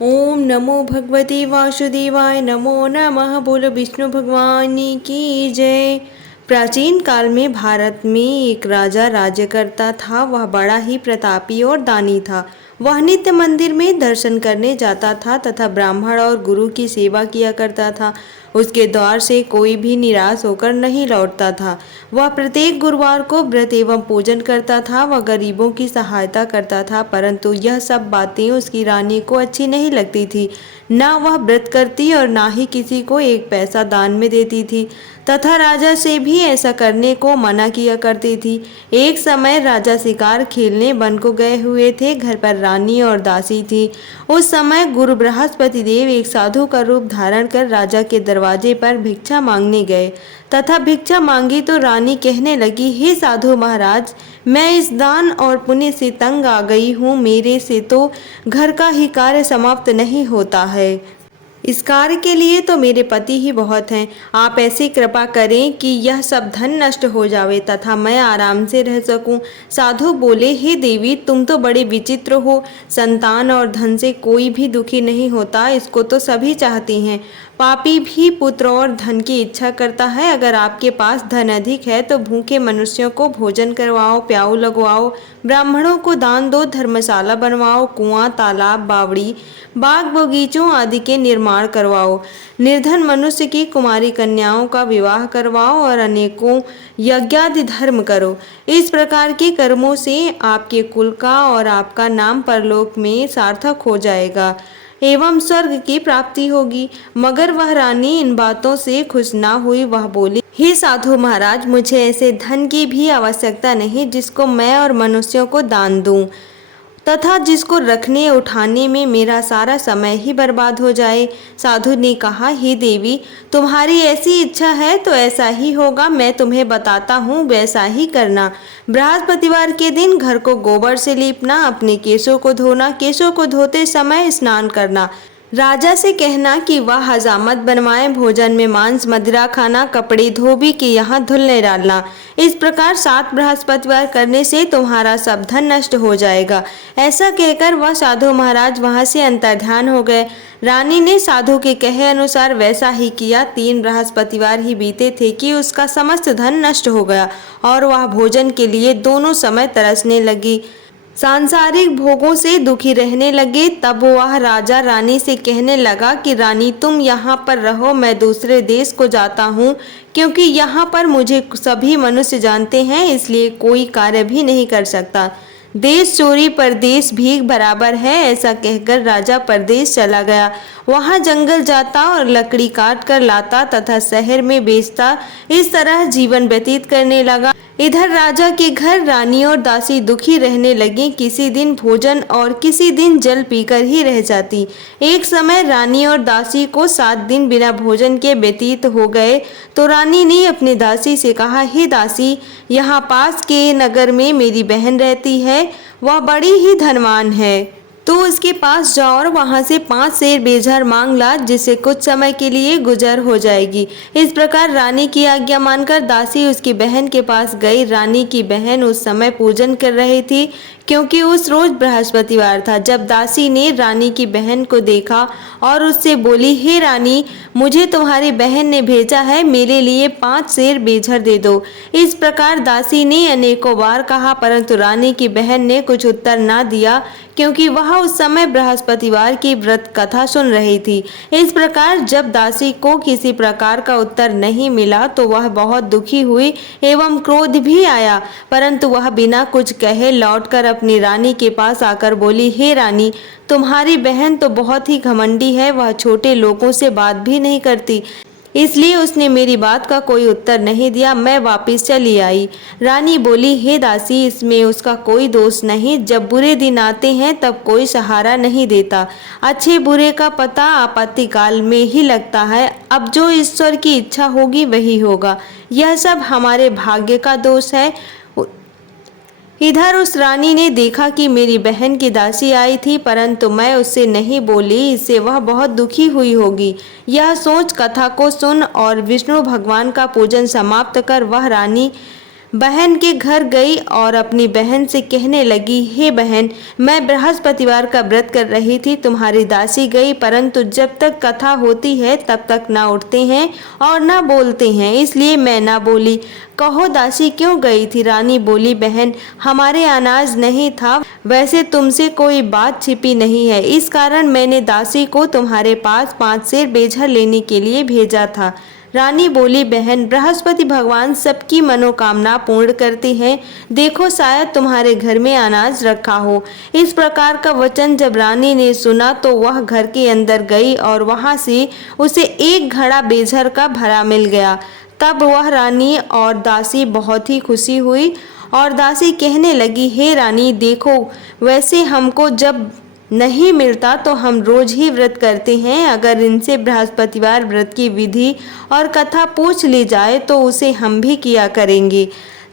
ओम नमो भगवते वासुदेवाय नमो नमः। बोलो विष्णु भगवान की जय। प्राचीन काल में भारत में एक राजा राज्य करता था। वह बड़ा ही प्रतापी और दानी था। वह नित्य मंदिर में दर्शन करने जाता था तथा ब्राह्मण और गुरु की सेवा किया करता था। उसके द्वार से कोई भी निराश होकर नहीं लौटता था। वह प्रत्येक गुरुवार को व्रत एवं पूजन करता था। वह गरीबों की सहायता करता था, परंतु यह सब बातें उसकी रानी को अच्छी नहीं लगती थी। न वह व्रत करती और ना ही किसी को एक पैसा दान में देती थी तथा राजा से भी ऐसा करने को मना किया करती थी। एक समय राजा शिकार खेलने वन को गए हुए थे। घर पर रानी और दासी थी। उस समय गुरु बृहस्पति देव एक साधु का रूप धारण कर राजा के दरवाजे पर भिक्षा मांगने गए तथा भिक्षा मांगी तो रानी कहने लगी, हे साधु महाराज, मैं इस दान और पुण्य से तंग आ गई हूँ। मेरे से तो घर का ही कार्य समाप्त नहीं होता है। इस कार्य के लिए तो मेरे पति ही बहुत हैं। आप ऐसी कृपा करें कि यह सब धन नष्ट हो जावे तथा मैं आराम से रह सकूं। साधु बोले, हे देवी, तुम तो बड़े विचित्र हो। संतान और धन से कोई भी दुखी नहीं होता, इसको तो सभी चाहती हैं। पापी भी पुत्र और धन की इच्छा करता है। अगर आपके पास धन अधिक है तो भूखे मनुष्यों को भोजन करवाओ, प्याऊ लगवाओ, ब्राह्मणों को दान दो, धर्मशाला बनवाओ, कुआं, तालाब, बावड़ी, बाग बगीचों आदि के निर्माण करवाओ, निर्धन मनुष्य की कुमारी कन्याओं का विवाह करवाओ और अनेकों यज्ञादि धर्म करो। इस प्रकार के कर्मों से आपके कुल का और आपका नाम परलोक में सार्थक हो जाएगा एवं स्वर्ग की प्राप्ति होगी। मगर वह रानी इन बातों से खुश ना हुई। वह बोली, हे साधु महाराज, मुझे ऐसे धन की भी आवश्यकता नहीं जिसको मैं और मनुष्यों को दान दूं तथा जिसको रखने उठाने में मेरा सारा समय ही बर्बाद हो जाए। साधु ने कहा, हे देवी, तुम्हारी ऐसी इच्छा है तो ऐसा ही होगा। मैं तुम्हें बताता हूँ, वैसा ही करना। बृहस्पतिवार के दिन घर को गोबर से लीपना, अपने केशों को धोना, केशों को धोते समय स्नान करना, राजा से कहना कि वह हजामत बनवाए, भोजन में मांस मदिरा खाना, कपड़े धोबी के यहाँ धुलने डालना। इस प्रकार 7 बृहस्पतिवार करने से तुम्हारा सब धन नष्ट हो जाएगा। ऐसा कहकर वह साधु महाराज वहां से अंतर्ध्यान हो गए। रानी ने साधु के कहे अनुसार वैसा ही किया। 3 बृहस्पतिवार ही बीते थे कि उसका समस्त धन नष्ट हो गया और वह भोजन के लिए दोनों समय तरसने लगी, सांसारिक भोगों से दुखी रहने लगे। तब वह राजा रानी से कहने लगा कि रानी, तुम यहाँ पर रहो, मैं दूसरे देश को जाता हूँ, क्योंकि यहाँ पर मुझे सभी मनुष्य जानते हैं, इसलिए कोई कार्य भी नहीं कर सकता। देश चोरी परदेश भीख बराबर है। ऐसा कहकर राजा परदेश चला गया। वहां जंगल जाता और लकड़ी काट कर लाता तथा शहर में बेचता। इस तरह जीवन व्यतीत करने लगा। इधर राजा के घर रानी और दासी दुखी रहने लगी। किसी दिन भोजन और किसी दिन जल पीकर ही रह जाती। एक समय रानी और दासी को 7 दिन बिना भोजन के व्यतीत हो गए तो रानी ने अपनी दासी से कहा, हे दासी, यहाँ पास के नगर में मेरी बहन रहती है। वह बड़ी ही धनवान है, तो उसके पास जाओ और वहां से 5 सेर बेझर मांग ला, जिससे कुछ समय के लिए गुजर हो जाएगी। इस प्रकार रानी की आज्ञा मानकर दासी उसकी बहन के पास गई। रानी की बहन उस समय पूजन कर रही थी, क्योंकि उस रोज बृहस्पतिवार था। जब दासी ने रानी की बहन को देखा और उससे बोली, हे रानी, मुझे तुम्हारी बहन ने भेजा है, मेरे लिए 5 सेर बेझर दे दो। इस प्रकार दासी ने अनेकों बार कहा, परंतु रानी की बहन ने कुछ उत्तर ना दिया, क्योंकि वह उस समय बृहस्पतिवार की व्रत कथा सुन रही थी। इस प्रकार जब दासी को किसी प्रकार का उत्तर नहीं मिला तो वह बहुत दुखी हुई एवं क्रोध भी आया, परंतु वह बिना कुछ कहे लौटकर अपनी रानी के पास आकर बोली, हे रानी, तुम्हारी बहन तो बहुत ही घमंडी है। वह छोटे लोगों से बात भी नहीं करती, इसलिए उसने मेरी बात का कोई उत्तर नहीं दिया। मैं वापस चली आई। रानी बोली, हे दासी, इसमें उसका कोई दोष नहीं। जब बुरे दिन आते हैं तब कोई सहारा नहीं देता। अच्छे बुरे का पता आपत्ति काल में ही लगता है। अब जो ईश्वर की इच्छा होगी वही होगा। यह सब हमारे भाग्य का दोष है। इधर उस रानी ने देखा कि मेरी बहन की दासी आई थी, परंतु मैं उससे नहीं बोली, इससे वह बहुत दुखी हुई होगी। यह सोच कथा को सुन और विष्णु भगवान का पूजन समाप्त कर वह रानी बहन के घर गई और अपनी बहन से कहने लगी, हे बहन, मैं बृहस्पतिवार का व्रत कर रही थी, तुम्हारी दासी गई, परंतु जब तक कथा होती है तब तक ना उठते हैं और ना बोलते हैं, इसलिए मैं ना बोली। कहो दासी क्यों गई थी? रानी बोली, बहन, हमारे अनाज नहीं था, वैसे तुमसे कोई बात छिपी नहीं है, इस कारण मैंने दासी को तुम्हारे पास 5 सेर बेझर लेने के लिए भेजा था। रानी बोली, बहन, बृहस्पति भगवान सबकी मनोकामना पूर्ण करते हैं, देखो शायद तुम्हारे घर में अनाज रखा हो। इस प्रकार का वचन जब रानी ने सुना तो वह घर के अंदर गई और वहां से उसे एक घड़ा बेझर का भरा मिल गया। तब वह रानी और दासी बहुत ही खुशी हुई और दासी कहने लगी, हे रानी, देखो, वैसे हमको जब नहीं मिलता तो हम रोज ही व्रत करते हैं, अगर इनसे बृहस्पतिवार व्रत की विधि और कथा पूछ ली जाए तो उसे हम भी किया करेंगे।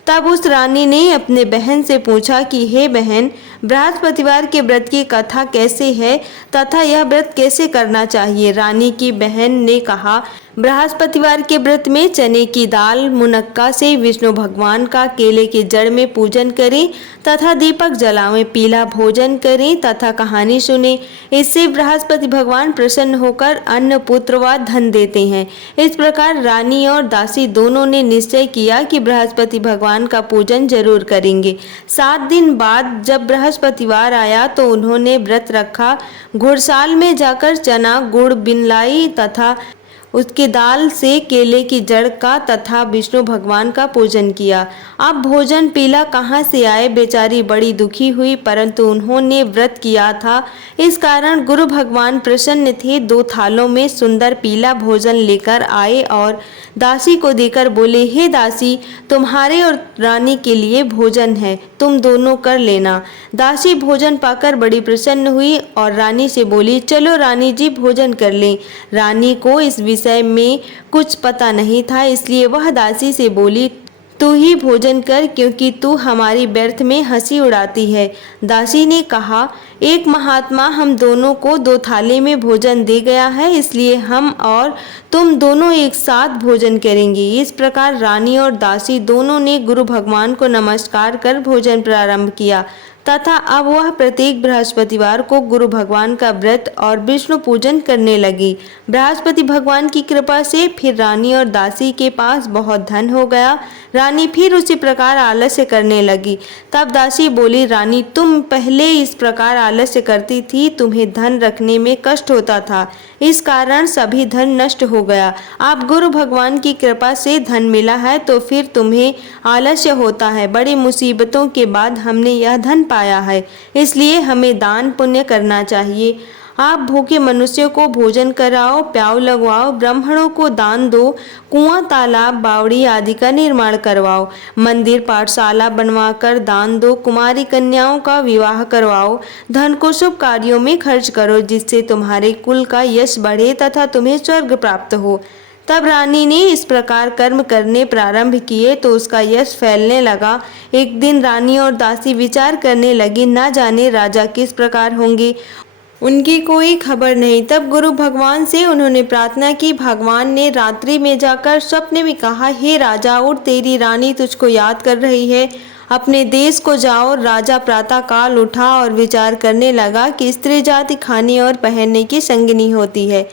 तब उस रानी ने अपने बहन से पूछा कि हे बहन, बृहस्पतिवार के व्रत की कथा कैसे है तथा यह व्रत कैसे करना चाहिए? रानी की बहन ने कहा, बृहस्पतिवार के व्रत में चने की दाल मुनक्का से विष्णु भगवान का केले के जड़ में पूजन करें तथा दीपक जलावें, पीला भोजन करें तथा कहानी सुने, इससे बृहस्पति भगवान प्रसन्न होकर अन्न पुत्र व धन देते हैं। इस प्रकार रानी और दासी दोनों ने निश्चय किया कि बृहस्पति भगवान का पूजन जरूर करेंगे। 7 दिन बाद जब बृहस्पतिवार आया तो उन्होंने व्रत रखा, घुड़साल में जाकर चना गुड़ बिनलाई तथा उसकी दाल से केले की जड़ का तथा विष्णु भगवान का पूजन किया। अब भोजन पीला कहाँ से आए? बेचारी बड़ी दुखी हुई, परंतु उन्होंने व्रत किया था, इस कारण गुरु भगवान प्रसन्न थे। 2 थालों में सुंदर पीला भोजन लेकर आए और दासी को देकर बोले, हे दासी, तुम्हारे और रानी के लिए भोजन है, तुम दोनों कर लेना। दासी भोजन पाकर बड़ी प्रसन्न हुई और रानी से बोली, चलो रानी जी, भोजन कर लें। रानी को इस विषय में कुछ पता नहीं था, इसलिए वह दासी से बोली, तू ही भोजन कर, क्योंकि तू हमारी व्यर्थ में हंसी उड़ाती है। दासी ने कहा, एक महात्मा हम दोनों को 2 थाली में भोजन दे गया है, इसलिए हम और तुम दोनों एक साथ भोजन करेंगे। इस प्रकार रानी और दासी दोनों ने गुरु भगवान को नमस्कार कर भोजन प्रारंभ किया तथा अब वह प्रत्येक बृहस्पतिवार को गुरु भगवान का व्रत और विष्णु पूजन करने लगी। बृहस्पति भगवान की कृपा से फिर रानी और दासी के पास बहुत धन हो गया। रानी फिर उसी प्रकार आलस्य करने लगी। तब दासी बोली, रानी, तुम पहले इस प्रकार आलस्य करती थी, तुम्हें धन रखने में कष्ट होता था, इस कारण सभी धन नष्ट हो गया। अब गुरु भगवान की कृपा से धन मिला है तो फिर तुम्हें आलस्य होता है। बड़ी मुसीबतों के बाद हमने यह धन पाया है, इसलिए हमें दान पुण्य करना चाहिए। आप भूखे मनुष्यों को भोजन कराओ, प्याऊ लगवाओ, ब्राह्मणों को दान दो, कुआं तालाब बावड़ी आदि का निर्माण करवाओ, मंदिर पाठशाला बनवाकर दान दो, कुमारी कन्याओं का विवाह करवाओ, धन को शुभ कार्यों में खर्च करो, जिससे तुम्हारे कुल का यश बढ़े तथा तुम्हें स्वर्ग प्राप्त हो। तब रानी ने इस प्रकार कर्म करने प्रारंभ किए तो उसका यश फैलने लगा। एक दिन रानी और दासी विचार करने लगी, न जाने राजा किस प्रकार होंगे, उनकी कोई खबर नहीं। तब गुरु भगवान से उन्होंने प्रार्थना की। भगवान ने रात्रि में जाकर स्वप्न में कहा, हे राजा, उठ, तेरी रानी तुझको याद कर रही है, अपने देश को जाओ। राजा प्रातः काल उठा और विचार करने लगा कि स्त्री जाति खाने और पहनने की संगिनी होती है,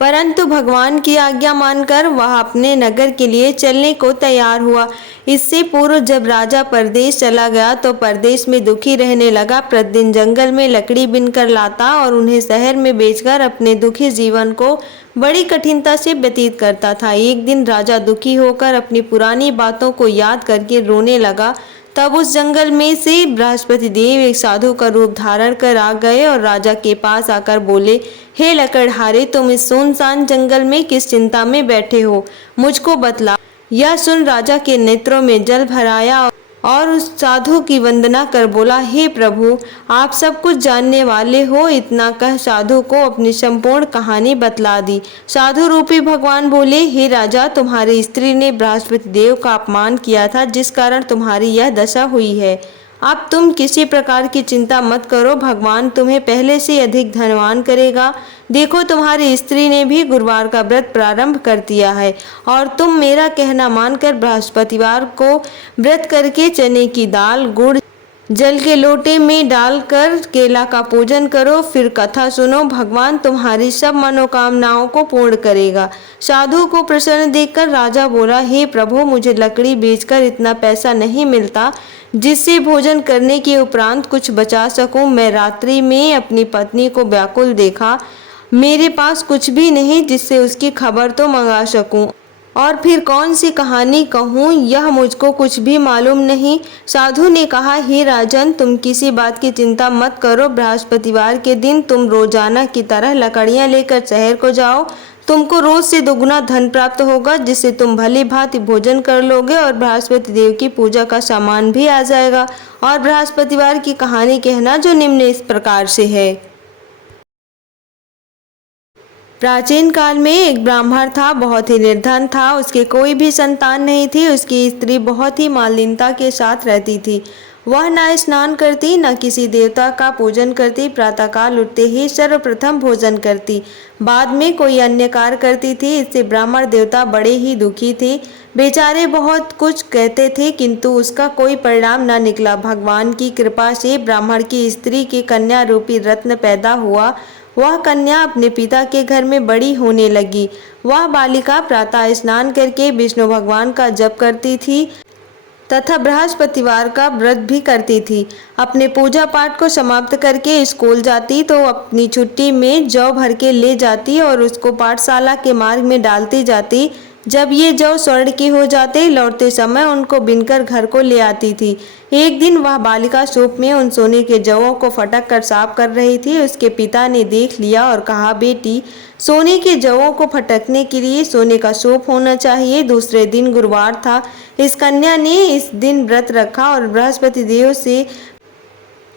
परंतु भगवान की आज्ञा मानकर वह अपने नगर के लिए चलने को तैयार हुआ। इससे पूर्व जब राजा परदेश चला गया तो परदेश में दुखी रहने लगा। प्रतिदिन जंगल में लकड़ी बिनकर लाता और उन्हें शहर में बेचकर अपने दुखी जीवन को बड़ी कठिनता से व्यतीत करता था। एक दिन राजा दुखी होकर अपनी पुरानी बातों को याद करके रोने लगा। तब उस जंगल में से बृहस्पति देव एक साधु का रूप धारण कर आ गए और राजा के पास आकर बोले, हे लकड़हारे, तुम इस सुनसान जंगल में किस चिंता में बैठे हो, मुझको बतला। यह सुन राजा के नेत्रों में जल भर आया और उस साधु की वंदना कर बोला, हे प्रभु, आप सब कुछ जानने वाले हो। इतना कह साधु को अपनी संपूर्ण कहानी बतला दी। साधु रूपी भगवान बोले, हे राजा, तुम्हारी स्त्री ने बृहस्पति देव का अपमान किया था, जिस कारण तुम्हारी यह दशा हुई है। अब तुम किसी प्रकार की चिंता मत करो, भगवान तुम्हें पहले से अधिक धनवान करेगा। देखो तुम्हारी स्त्री ने भी गुरुवार का व्रत प्रारंभ कर दिया है और तुम मेरा कहना मानकर बृहस्पतिवार को व्रत करके चने की दाल, गुड़ जल के लोटे में डालकर केला का पूजन करो, फिर कथा सुनो। भगवान तुम्हारी सब मनोकामनाओं को पूर्ण करेगा। साधु को प्रसन्न देखकर राजा बोला, हे प्रभु, मुझे लकड़ी बेचकर इतना पैसा नहीं मिलता जिससे भोजन करने के उपरांत कुछ बचा सकूं। मैं रात्रि में अपनी पत्नी को व्याकुल देखा, मेरे पास कुछ भी नहीं जिससे उसकी खबर तो मंगा सकूं, और फिर कौन सी कहानी कहूँ, यह मुझको कुछ भी मालूम नहीं। साधु ने कहा, हे राजन, तुम किसी बात की चिंता मत करो। बृहस्पतिवार के दिन तुम रोजाना की तरह लकड़ियाँ लेकर शहर को जाओ। तुमको रोज से दोगुना धन प्राप्त होगा, जिससे तुम भली भांति भोजन कर लोगे और बृहस्पति देव की पूजा का सामान भी आ जाएगा। और बृहस्पतिवार की कहानी कहना, जो निम्न इस प्रकार से है। प्राचीन काल में एक ब्राह्मण था, बहुत ही निर्धन था, उसके कोई भी संतान नहीं थी। उसकी स्त्री बहुत ही मालिनता के साथ रहती थी। वह न स्नान करती, न किसी देवता का पूजन करती, प्रातःकाल उठते ही सर्वप्रथम भोजन करती, बाद में कोई अन्य कार्य करती थी। इससे ब्राह्मण देवता बड़े ही दुखी थे। बेचारे बहुत कुछ कहते थे किंतु उसका कोई परिणाम न निकला। भगवान की कृपा से ब्राह्मण की स्त्री के कन्या रूपी रत्न पैदा हुआ। वह कन्या अपने पिता के घर में बड़ी होने लगी। वह बालिका प्रातः स्नान करके विष्णु भगवान का जप करती थी तथा बृहस्पतिवार का व्रत भी करती थी। अपने पूजा पाठ को समाप्त करके स्कूल जाती तो अपनी छुट्टी में जौ भर के ले जाती और उसको पाठशाला के मार्ग में डालती जाती। जब ये जौ स्वर्ण के हो जाते, लौटते समय उनको बिनकर घर को ले आती थी। एक दिन वह बालिका सूप में उन सोने के जौओं को फटक कर साफ कर रही थी। उसके पिता ने देख लिया और कहा, बेटी, सोने के जौओं को फटकने के लिए सोने का सूप होना चाहिए। दूसरे दिन गुरुवार था। इस कन्या ने इस दिन व्रत रखा और बृहस्पति देव से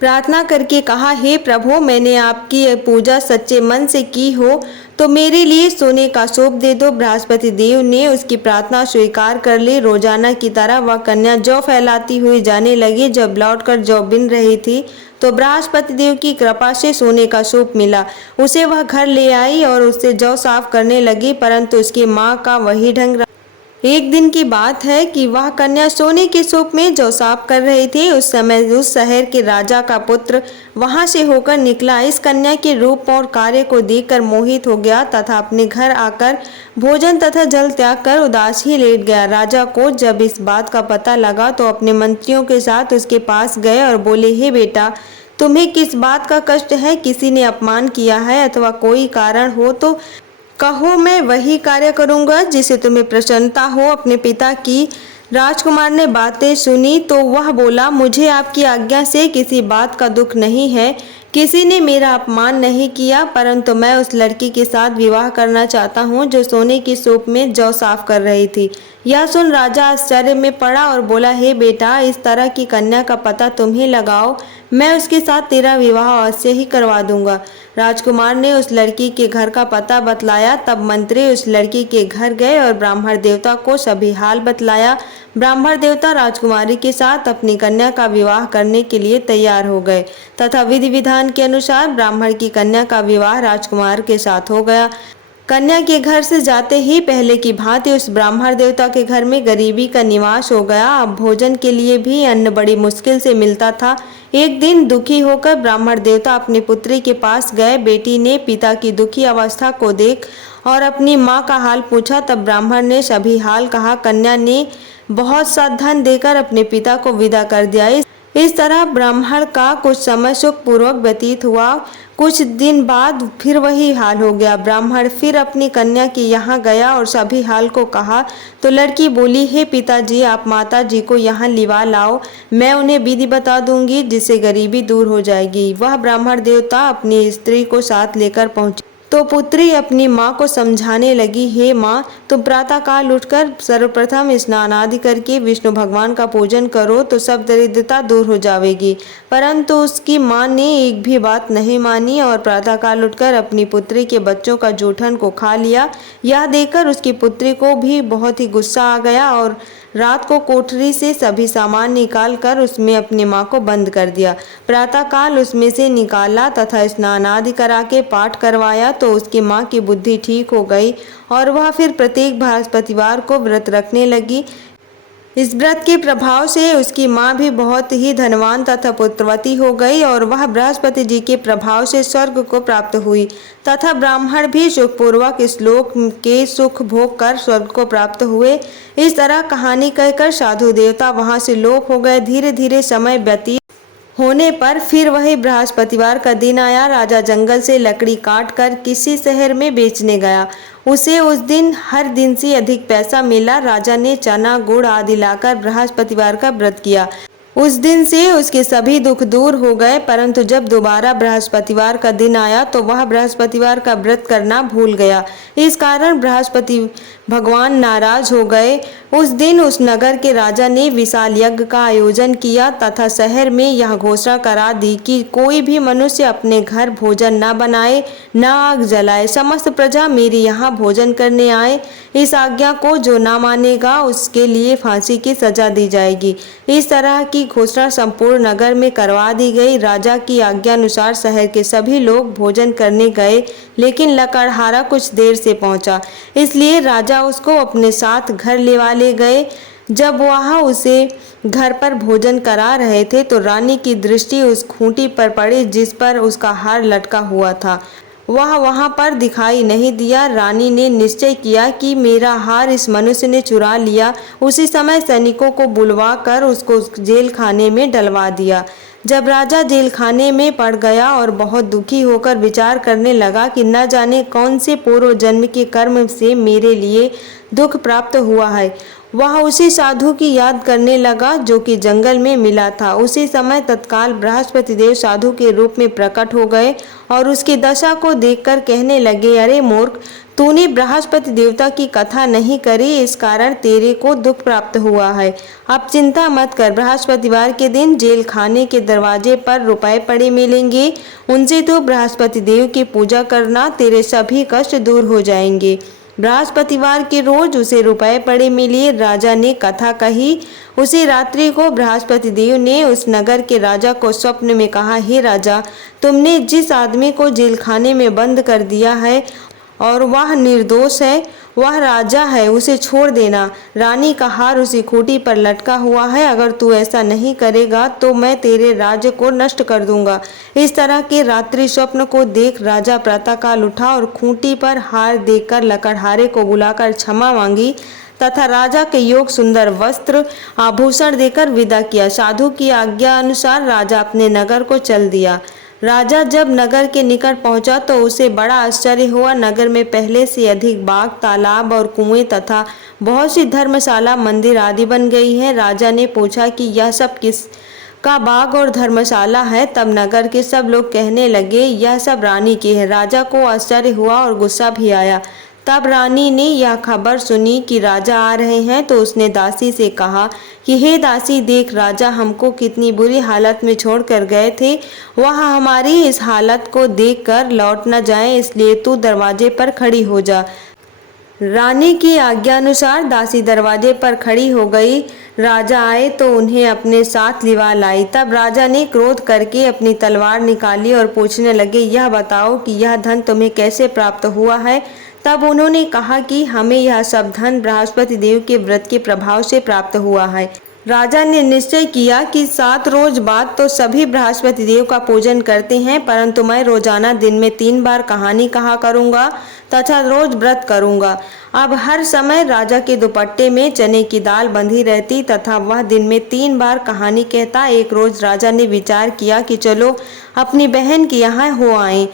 प्रार्थना करके कहा, हे प्रभु, मैंने आपकी पूजा सच्चे मन से की हो तो मेरे लिए सोने का सूप दे दो। बृहस्पति देव ने उसकी प्रार्थना स्वीकार कर ली। रोजाना की तरह वह कन्या जौ फैलाती हुई जाने लगी। जब लौटकर जौ बिन रही थी तो बृहस्पति देव की कृपा से सोने का सूप मिला। उसे वह घर ले आई और उससे जौ साफ करने लगी, परंतु उसकी माँ का वही ढंग रहा। एक दिन की बात है कि वह कन्या सोने के सूप में जौ साफ कर रही थी। उस समय उस शहर के राजा का पुत्र वहां से होकर निकला। इस कन्या के रूप और कार्य को देखकर मोहित हो गया तथा अपने घर आकर भोजन तथा जल त्याग कर उदास ही लेट गया। राजा को जब इस बात का पता लगा तो अपने मंत्रियों के साथ उसके पास गए और बोले, हे बेटा, तुम्हें किस बात का कष्ट है? किसी ने अपमान किया है अथवा कोई कारण हो तो कहो, मैं वही कार्य करूंगा जिसे तुम्हें प्रसन्नता हो। अपने पिता की राजकुमार ने बातें सुनी तो वह बोला, मुझे आपकी आज्ञा से किसी बात का दुख नहीं है। किसी ने मेरा अपमान नहीं किया, परंतु मैं उस लड़की के साथ विवाह करना चाहता हूँ जो सोने की सूप में जौ साफ कर रही थी। यह सुन राजा आश्चर्य में पड़ा और बोला, हे बेटा, इस तरह की कन्या का पता तुम्हें लगाओ, मैं उसके साथ तेरा विवाह अवश्य ही करवा दूंगा। राजकुमार ने उस लड़की के घर का पता बतलाया। तब मंत्री उस लड़की के घर गए और ब्राह्मण देवता को सभी हाल बतलाया। ब्राह्मण देवता राजकुमारी के साथ अपनी कन्या का विवाह करने के लिए तैयार हो गए तथा विधि विधान के अनुसार ब्राह्मण की कन्या का विवाह राजकुमार के साथ हो गया। कन्या के घर से जाते ही पहले की भांति उस ब्राह्मण देवता के घर में गरीबी का निवास हो गया। अब भोजन के लिए भी अन्न बड़ी मुश्किल से मिलता था। एक दिन दुखी होकर ब्राह्मण देवता अपनी पुत्री के पास गए। बेटी ने पिता की दुखी अवस्था को देख और अपनी माँ का हाल पूछा। तब ब्राह्मण ने सभी हाल कहा। कन्या ने बहुत सा धन देकर अपने पिता को विदा कर दिया। इस तरह ब्राह्मण का कुछ समय सुख पूर्वक व्यतीत हुआ। कुछ दिन बाद फिर वही हाल हो गया। ब्राह्मण फिर अपनी कन्या के यहाँ गया और सभी हाल को कहा तो लड़की बोली, हे पिताजी, आप माता जी को यहाँ लिवा लाओ, मैं उन्हें विधि बता दूंगी जिससे गरीबी दूर हो जाएगी। वह ब्राह्मण देवता अपनी स्त्री को साथ लेकर पहुंचे तो पुत्री अपनी माँ को समझाने लगी, हे माँ, तुम प्रातःकाल उठकर सर्वप्रथम स्नान आदि करके विष्णु भगवान का पूजन करो तो सब दरिद्रता दूर हो जाएगी। परंतु उसकी माँ ने एक भी बात नहीं मानी और प्रातःकाल उठकर अपनी पुत्री के बच्चों का जूठन को खा लिया। यह देखकर उसकी पुत्री को भी बहुत ही गुस्सा आ गया और रात को कोठरी से सभी सामान निकाल कर उसमें अपनी माँ को बंद कर दिया। प्रातःकाल उसमें से निकाला तथा स्नान आदि करा के पाठ करवाया तो उसकी माँ की बुद्धि ठीक हो गई और वह फिर प्रत्येक बृहस्पतिवार को व्रत रखने लगी। इस व्रत के प्रभाव से उसकी माँ भी बहुत ही धनवान तथा पुत्रवती हो गई और वह बृहस्पति जी के प्रभाव से स्वर्ग को प्राप्त हुई तथा ब्राह्मण भी सुखपूर्वक इस लोक के सुख भोग कर स्वर्ग को प्राप्त हुए। इस तरह कहानी कहकर साधु देवता वहां से लोप हो गए। धीरे धीरे समय व्यतीत होने पर फिर वही बृहस्पतिवार का दिन आया। राजा जंगल से लकड़ी काट कर किसी शहर में बेचने गया। उसे उस दिन हर दिन से अधिक पैसा मिला। राजा ने चना गुड़ आदि लाकर बृहस्पतिवार का व्रत किया। उस दिन से उसके सभी दुख दूर हो गए। परंतु जब दोबारा बृहस्पतिवार का दिन आया तो वह बृहस्पतिवार का व्रत करना भूल गया। इस कारण बृहस्पति भगवान नाराज हो गए। उस दिन उस नगर के राजा ने विशाल यज्ञ का आयोजन किया तथा शहर में यह घोषणा करा दी कि कोई भी मनुष्य अपने घर भोजन न बनाए, न आग जलाए। समस्त प्रजा मेरे यहाँ भोजन करने आए। इस आज्ञा को जो न मानेगा उसके लिए फांसी की सजा दी जाएगी। इस तरह की घोषणा संपूर्ण नगर में करवा दी गई। राजा की आज्ञा अनुसार शहर के सभी लोग भोजन करने गए, लेकिन लकड़हारा कुछ देर से पहुंचा, इसलिए राजा उसको अपने साथ घर ले गए। जब वह उसे घर पर भोजन करा रहे थे तो रानी की दृष्टि उस खूंटी पर पड़ी जिस पर उसका हार लटका हुआ था। वह वहां पर दिखाई नहीं दिया। रानी ने निश्चय किया कि मेरा हार इस मनुष्य ने चुरा लिया। उसी समय सैनिकों को बुलवा कर उसको जेल खाने में डलवा दिया। जब राजा जेल खाने में पड़ गया और बहुत दुखी होकर विचार करने लगा कि न जाने कौन से पूर्व जन्म के कर्म से मेरे लिए दुख प्राप्त हुआ है, वह उसी साधु की याद करने लगा जो कि जंगल में मिला था। उसी समय तत्काल बृहस्पति देव साधु के रूप में प्रकट हो गए और उसकी दशा को देखकर कहने लगे, अरे मूर्ख, तूने बृहस्पति देवता की कथा नहीं करी, इस कारण तेरे को दुख प्राप्त हुआ है। अब चिंता मत कर, बृहस्पतिवार के दिन जेल खाने के दरवाजे पर रुपए पड़े मिलेंगे, उनसे तो बृहस्पति देव की पूजा करना, तेरे सभी कष्ट दूर हो जाएंगे। बृहस्पतिवार के रोज उसे रुपए पड़े मिले। राजा ने कथा कही। उसी रात्रि को बृहस्पति देव ने उस नगर के राजा को स्वप्न में कहा, हे राजा, तुमने जिस आदमी को जेल खाने में बंद कर दिया है और वह निर्दोष है, वह राजा है, उसे छोड़ देना। रानी का हार उसी खूंटी पर लटका हुआ है। अगर तू ऐसा नहीं करेगा तो मैं तेरे राज्य को नष्ट कर दूंगा। इस तरह के रात्रि स्वप्न को देख राजा प्रातःकाल उठा और खूंटी पर हार देकर लकड़हारे को बुलाकर क्षमा मांगी तथा राजा के योग सुंदर वस्त्र आभूषण देकर विदा किया। साधु की आज्ञा अनुसार राजा अपने नगर को चल दिया। राजा जब नगर के निकट पहुंचा तो उसे बड़ा आश्चर्य हुआ। नगर में पहले से अधिक बाग, तालाब और कुएं तथा बहुत सी धर्मशाला, मंदिर आदि बन गई हैं। राजा ने पूछा कि यह सब किस का बाग और धर्मशाला है। तब नगर के सब लोग कहने लगे, यह सब रानी की है। राजा को आश्चर्य हुआ और गुस्सा भी आया। तब रानी ने यह खबर सुनी कि राजा आ रहे हैं तो उसने दासी से कहा कि हे दासी, देख, राजा हमको कितनी बुरी हालत में छोड़कर गए थे। वह हमारी इस हालत को देखकर लौट न जाए, इसलिए तू दरवाजे पर खड़ी हो जा। रानी की आज्ञा अनुसार दासी दरवाजे पर खड़ी हो गई। राजा आए तो उन्हें अपने साथ लिवा लाई। तब राजा ने क्रोध करके अपनी तलवार निकाली और पूछने लगे, यह बताओ कि यह धन तुम्हें कैसे प्राप्त हुआ है। तब उन्होंने कहा कि हमें यह सब धन बृहस्पति देव के व्रत के प्रभाव से प्राप्त हुआ है। राजा ने निश्चय किया कि 7 रोज बाद तो सभी बृहस्पति देव का पूजन करते हैं, परंतु मैं रोजाना दिन में 3 बार कहानी कहा करूंगा तथा रोज व्रत करूंगा। अब हर समय राजा के दुपट्टे में चने की दाल बंधी रहती तथा वह दिन में 3 बार कहानी कहता। एक रोज राजा ने विचार किया कि चलो अपनी बहन के यहाँ हो आए।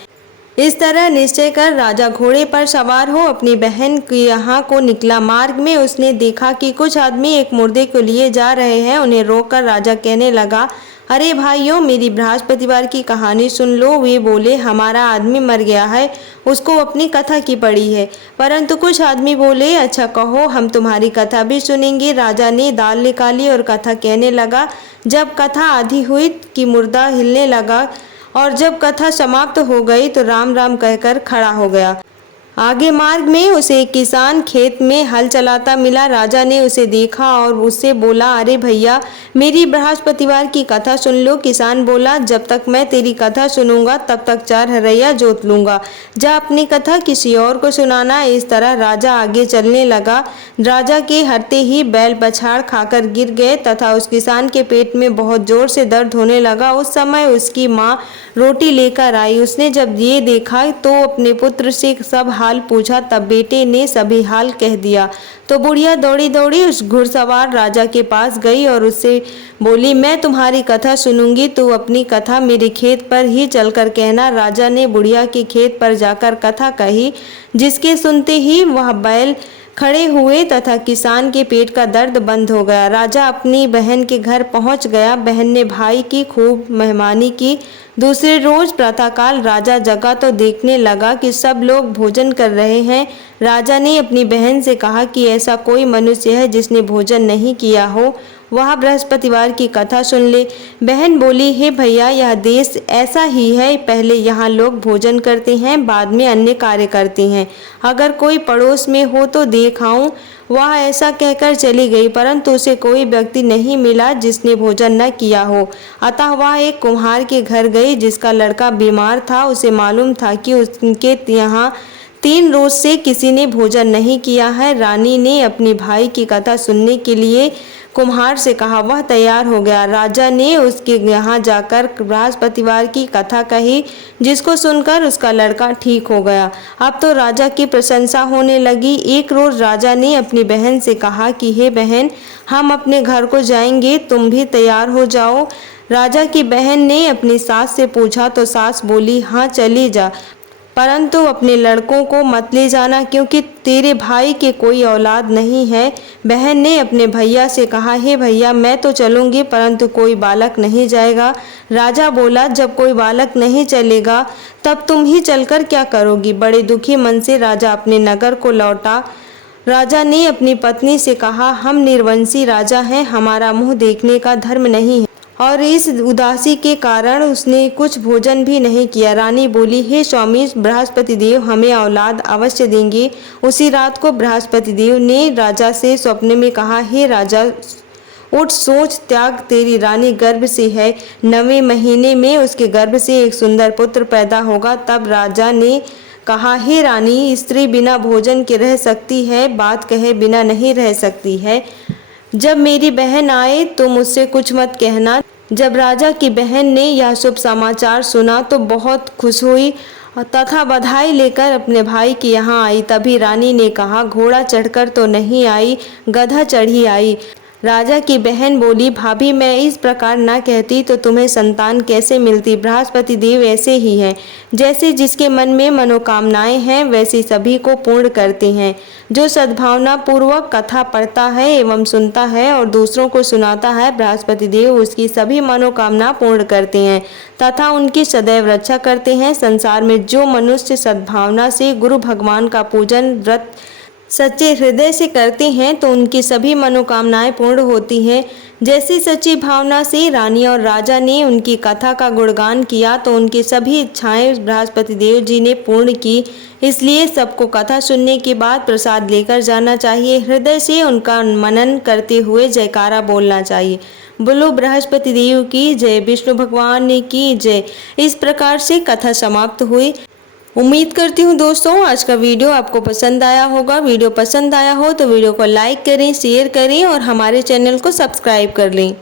इस तरह निश्चय कर राजा घोड़े पर सवार हो अपनी बहन के यहाँ को निकला। मार्ग में उसने देखा कि कुछ आदमी एक मुर्दे को लिए जा रहे हैं। उन्हें रोककर राजा कहने लगा, अरे भाइयों, मेरी बृहस्पतिवार की कहानी सुन लो। वे बोले, हमारा आदमी मर गया है, उसको अपनी कथा की पड़ी है। परंतु कुछ आदमी बोले, अच्छा कहो, हम तुम्हारी कथा भी सुनेंगे। राजा ने दाल निकाली और कथा कहने लगा। जब कथा आधी हुई कि मुर्दा हिलने लगा और जब कथा समाप्त हो गई तो राम राम कहकर खड़ा हो गया। आगे मार्ग में उसे एक किसान खेत में हल चलाता मिला। राजा ने उसे देखा और उससे बोला, अरे भैया, मेरी बृहस्पतिवार की कथा सुन लो। किसान बोला, जब तक मैं तेरी कथा सुनूंगा तब तक 4 हरैया जोत लूंगा। जा अपनी कथा किसी और को सुनाना। इस तरह राजा आगे चलने लगा। राजा के हरते ही बैल पछाड़ खाकर गिर गए तथा उस किसान के पेट में बहुत जोर से दर्द होने लगा। उस समय उसकी माँ रोटी लेकर आई। उसने जब ये देखा तो अपने पुत्र से सब हाल पूछा। तब बेटे ने सभी हाल कह दिया। तो बुढ़िया दौड़ी दौड़ी उस घुड़सवार राजा के पास गई और उससे बोली, मैं तुम्हारी कथा सुनूंगी, तू अपनी कथा मेरे खेत पर ही चलकर कहना। राजा ने बुढ़िया के खेत पर जाकर कथा कही, जिसके सुनते ही वह बैल खड़े हुए तथा किसान के पेट का दर्द बंद हो गया। राजा अपनी बहन के घर पहुंच गया। बहन ने भाई की खूब मेहमानी की। दूसरे रोज प्रातःकाल राजा जगा तो देखने लगा कि सब लोग भोजन कर रहे हैं। राजा ने अपनी बहन से कहा कि ऐसा कोई मनुष्य है जिसने भोजन नहीं किया हो, वह बृहस्पतिवार की कथा सुन ले। बहन बोली, हे भैया, यह देश ऐसा ही है। पहले यहाँ लोग भोजन करते हैं, बाद में अन्य कार्य करते हैं। अगर कोई पड़ोस में हो तो देख आऊं। वह ऐसा कहकर चली गई, परंतु उसे कोई व्यक्ति नहीं मिला जिसने भोजन न किया हो। अतः वह एक कुम्हार के घर गई जिसका लड़का बीमार था। उसे मालूम था कि उनके यहाँ 3 रोज से किसी ने भोजन नहीं किया है। रानी ने अपने भाई की कथा सुनने के लिए कुम्हार से कहा। वह तैयार हो गया। राजा ने उसके यहाँ जाकर बृहस्पतिवार की कथा कही, जिसको सुनकर उसका लड़का ठीक हो गया। अब तो राजा की प्रशंसा होने लगी। एक रोज राजा ने अपनी बहन से कहा कि हे बहन, हम अपने घर को जाएंगे, तुम भी तैयार हो जाओ। राजा की बहन ने अपनी सास से पूछा तो सास बोली, हाँ चली जा, परंतु अपने लड़कों को मत ले जाना, क्योंकि तेरे भाई के कोई औलाद नहीं है। बहन ने अपने भैया से कहा, हे भैया, मैं तो चलूंगी, परंतु कोई बालक नहीं जाएगा। राजा बोला, जब कोई बालक नहीं चलेगा तब तुम ही चलकर क्या करोगी। बड़े दुखी मन से राजा अपने नगर को लौटा। राजा ने अपनी पत्नी से कहा, हम निर्वंशी राजा हैं, हमारा मुँह देखने का धर्म नहीं है। और इस उदासी के कारण उसने कुछ भोजन भी नहीं किया। रानी बोली, हे स्वामी, बृहस्पति देव हमें औलाद अवश्य देंगे। उसी रात को बृहस्पति देव ने राजा से स्वप्न में कहा, हे राजा, उठ, सोच त्याग, तेरी रानी गर्भ से है। 9वें महीने में उसके गर्भ से एक सुंदर पुत्र पैदा होगा। तब राजा ने कहा, हे रानी, स्त्री बिना भोजन के रह सकती है, बात कहे बिना नहीं रह सकती है। जब मेरी बहन आए तो मुझसे कुछ मत कहना। जब राजा की बहन ने यह शुभ समाचार सुना तो बहुत खुश हुई तथा बधाई लेकर अपने भाई के यहाँ आई। तभी रानी ने कहा, घोड़ा चढ़कर तो नहीं आई, गधा चढ़ी आई। राजा की बहन बोली, भाभी, मैं इस प्रकार ना कहती तो तुम्हें संतान कैसे मिलती। बृहस्पति देव ऐसे ही हैं, जैसे जिसके मन में मनोकामनाएं हैं वैसे सभी को पूर्ण करते हैं। जो सद्भावना पूर्वक कथा पढ़ता है एवं सुनता है और दूसरों को सुनाता है, बृहस्पति देव उसकी सभी मनोकामना पूर्ण करते हैं तथा उनकी सदैव रक्षा करते हैं। संसार में जो मनुष्य सद्भावना से गुरु भगवान का पूजन व्रत सच्चे हृदय से करते हैं तो उनकी सभी मनोकामनाएं पूर्ण होती हैं। जैसी सच्ची भावना से रानी और राजा ने उनकी कथा का गुणगान किया तो उनकी सभी इच्छाएं बृहस्पति देव जी ने पूर्ण की। इसलिए सबको कथा सुनने के बाद प्रसाद लेकर जाना चाहिए। हृदय से उनका मनन करते हुए जयकारा बोलना चाहिए। बोलो बृहस्पति देव की जय, विष्णु भगवान की जय। इस प्रकार से कथा समाप्त हुई। उम्मीद करती हूँ दोस्तों आज का वीडियो आपको पसंद आया होगा। वीडियो पसंद आया हो तो वीडियो को लाइक करें, शेयर करें और हमारे चैनल को सब्सक्राइब कर लें।